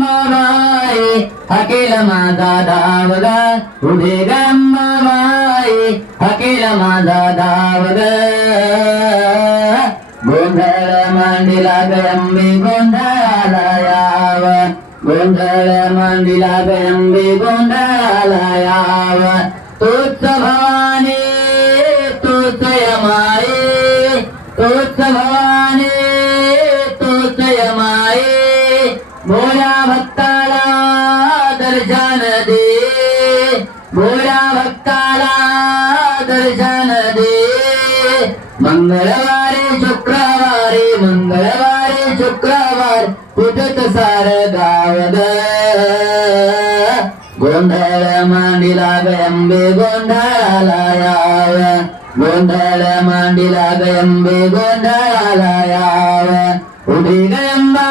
अंबाबाई अखिल माझा धावग उभे ग अंबाबाई अखिल माझा धावग गोंधळ मांडीला गंबी गोंधळाला याव गोंधळ मांडीला गंबी गोंधळाला याव तूच भवानी तूच यमाई तूच भवानी तूच यमाई भोळ्या भक्ताला दर्शन दे भोळ्या भक्ताला दर्शन दे मंगळवारी शुक्रवार कुठत सार गावग गोंधळ मांडीला गंबे गोंधळाला याव गोंधळ मांडीला गंबे गोंधळाला याव उभी गंबा